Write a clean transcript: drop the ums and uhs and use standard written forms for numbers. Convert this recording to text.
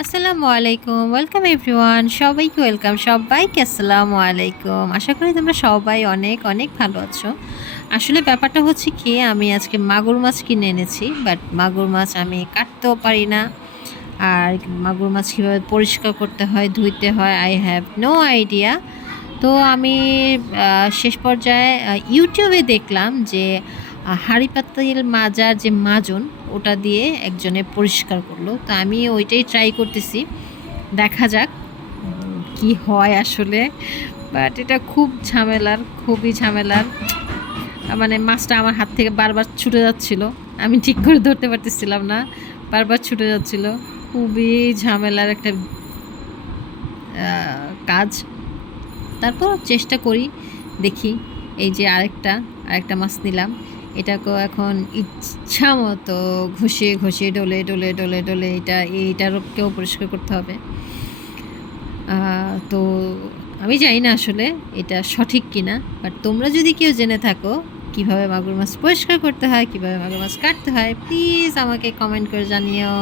আসসালামু আলাইকুম, welcome everyone. সবাইকে ওয়েলকাম, সবাইকে আসসালামু আলাইকুম। আশা করি তোমরা সবাই অনেক অনেক ভালো আছো। আসলে ব্যাপারটা হচ্ছে কি, আমি আজকে মাগুর মাছ কিনে এনেছি, বাট মাগুর মাছ আমি কাটতেও পারি না। আর মাগুর মাছ কীভাবে পরিষ্কার করতে হয়, ধুইতে হয়, আই হ্যাভ নো আইডিয়া। তো আমি শেষ পর্যায়ে ইউটিউবে দেখলাম যে হাঁড়ি পাতিল মাজার যে মাজন, ওটা দিয়ে একজনে পরিষ্কার করলো। তো আমি ওইটাই ট্রাই করতেছি, দেখা যাক কি হয় আসলে। বাট এটা খুব ঝামেলার, খুবই ঝামেলার। মানে মাছটা আমার হাত থেকে বারবার ছুটে যাচ্ছিল, আমি ঠিক করে ধরতে পারতেছিলাম না, বারবার ছুটে যাচ্ছিল। খুবই ঝামেলার একটা কাজ। তারপর চেষ্টা করি, দেখি। এই যে আরেকটা মাছ নিলাম, এটাকেও এখন ইচ্ছা মতো ঘষে ঘষে ডলে ডলে ডলে ডলে এইটারকেও পরিষ্কার করতে হবে। তো আমি জানি না আসলে এটা সঠিক কিনা, বাট তোমরা যদি কেউ জেনে থাকো কিভাবে মাগুর মাছ পরিষ্কার করতে হয়, কিভাবে মাগুর মাছ কাটতে হয়, প্লিজ আমাকে কমেন্ট করে জানিও।